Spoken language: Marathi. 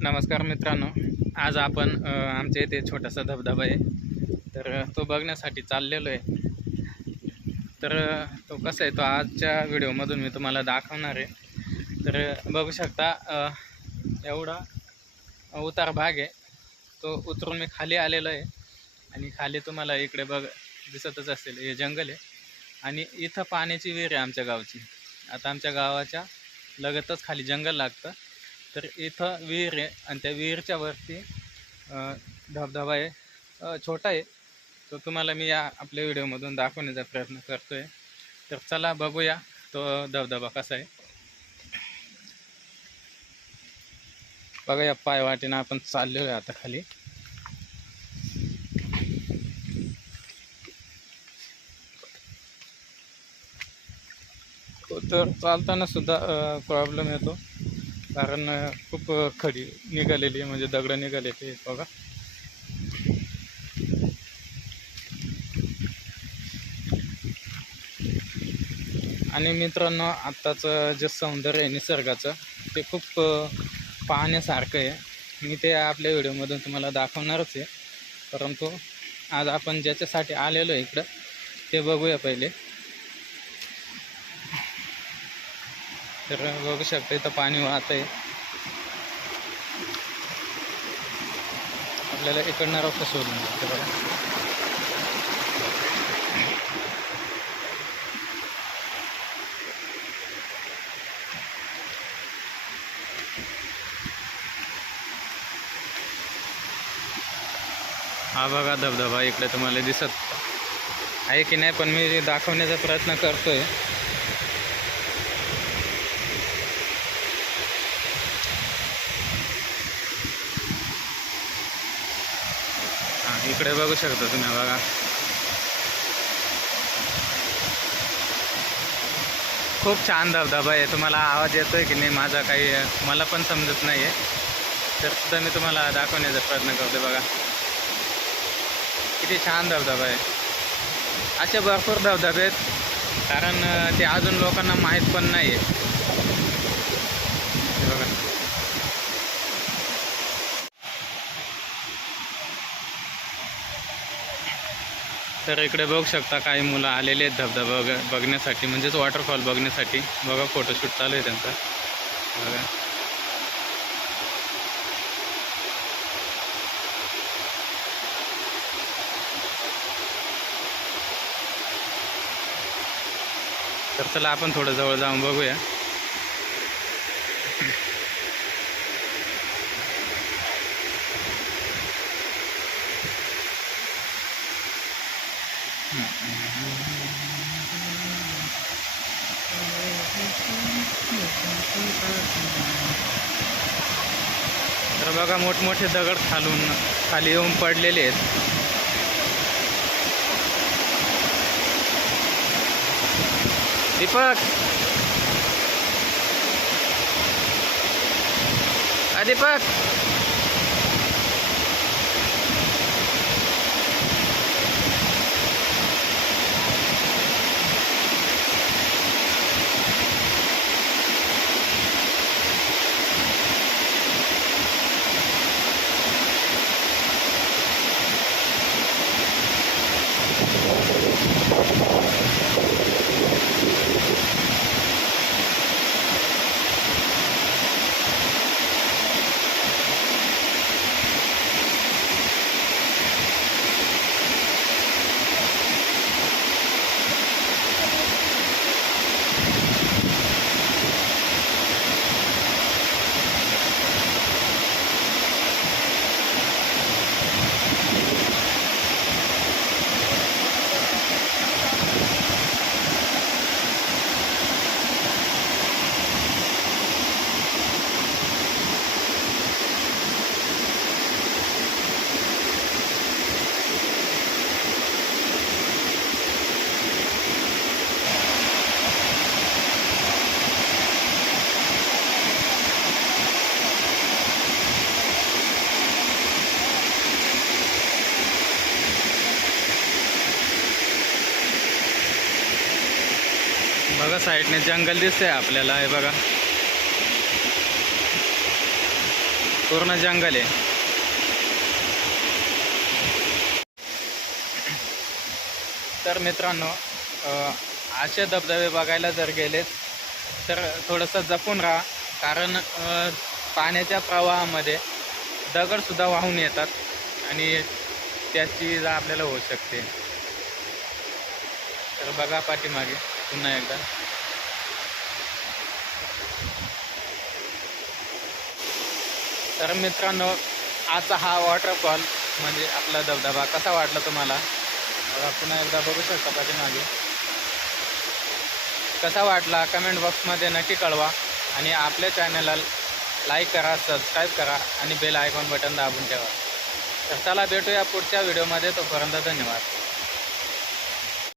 नमस्कार मित्रांनो. आज आपण आमच्या इथे छोटासा धबधबा आहे. तर तो बघण्यासाठी चाललेलो आहे. तर तो कसा आहे? तो आजच्या व्हिडिओमधून मी तुम्हाला दाखवणार आहे. तर बघू शकता एवढा उतार भाग आहे. तो उतरून मी खाली आलेलो आहे. आणि खाली तुम्हाला इकडे बघ दिसतच असेल. हे जंगल आहे. आणि इथं पाण्याची विहीर आहे आमच्या गावची. आता आमच्या गावाच्या लगतच खाली जंगल लागतं. तर इथं विहीर आहे आणि त्या विहीरच्या वरती धबधबा आहे. छोटा आहे. तो तुम्हाला मी या आपल्या व्हिडिओमधून दाखवण्याचा प्रयत्न करतो आहे तर चला बघूया तो धबधबा कसा आहे. बघा या पायवाटेनं आपण चाललेलो आहे आता खाली. तो तर चालताना सुद्धा प्रॉब्लेम येतो. कारण खूप खडी निघालेली आहे म्हणजे दगड निघालेली बघा. आणि मित्रांनो आत्ताचं जे सौंदर्य आहे निसर्गाचं ते खूप पाहण्यासारखं आहे. मी ते आपल्या व्हिडिओमधून तुम्हाला दाखवणारच आहे. परंतु आज आपण ज्याच्यासाठी आलेलो आहे इकडं ते बघूया पहिले. तर बघू शकता इथं पाणी वाहत आहे. आपल्याला इकडनं रस्ता शोधून लागतं बघा. हा बघा धबधबा इकडे तुम्हाला दिसत आहे की नाही पण मी दाखवण्याचा प्रयत्न करतोय. इकडे बघू शकता तुम्ही बघा. खूप छान धबधबा आहे. तुम्हाला आवाज येतोय की नाही माझा काही मला पण समजत नाही आहे तर सुद्धा मी तुम्हाला दाखवण्याचा प्रयत्न करतो बघा. किती छान धबधबा आहे. असे भरपूर धबधबे आहेत. कारण ते अजून लोकांना माहीत पण नाही आहे तर इकडे बघू शकता काही मुलं आलेले आहेत धबधबा बघ बघण्यासाठी म्हणजेच वॉटरफॉल बघण्यासाठी. बघा फोटोशूट चालू आहे त्यांचा. बघा. तर चला आपण थोडं जवळ जाऊन बघूया. तर बघा मोठमोठे दगड खालून खाली येऊन पडलेले आहेत. दीपक! दीपक! बघा साईडने जंगल दिसतंय आपल्याला हे बघा. पूर्ण जंगल आहे. तर मित्रांनो असे धबधबे बघायला जर गेलेत तर थोडंसं जपून राहा कारण पाण्याच्या प्रवाहामध्ये दगडसुद्धा वाहून येतात आणि त्याची जा आपल्याला होऊ शकते. तर बघा पाठीमागे. पुन्हा एकदा. तर मित्रांनो आजचा हा वॉटरफॉल म्हणजे आपला धबधबा कसा वाटला तुम्हाला? बघा पुन्हा एकदा बघू शकता पाठीमागे कसा वाटला? कमेंट बॉक्समध्ये नक्की कळवा आणि आपल्या चॅनलला लाईक करा सबस्क्राईब करा आणि बेल आयकॉन बटन दाबून ठेवा. तर चला भेटूया पुढच्या व्हिडिओमध्ये तोपर्यंत धन्यवाद.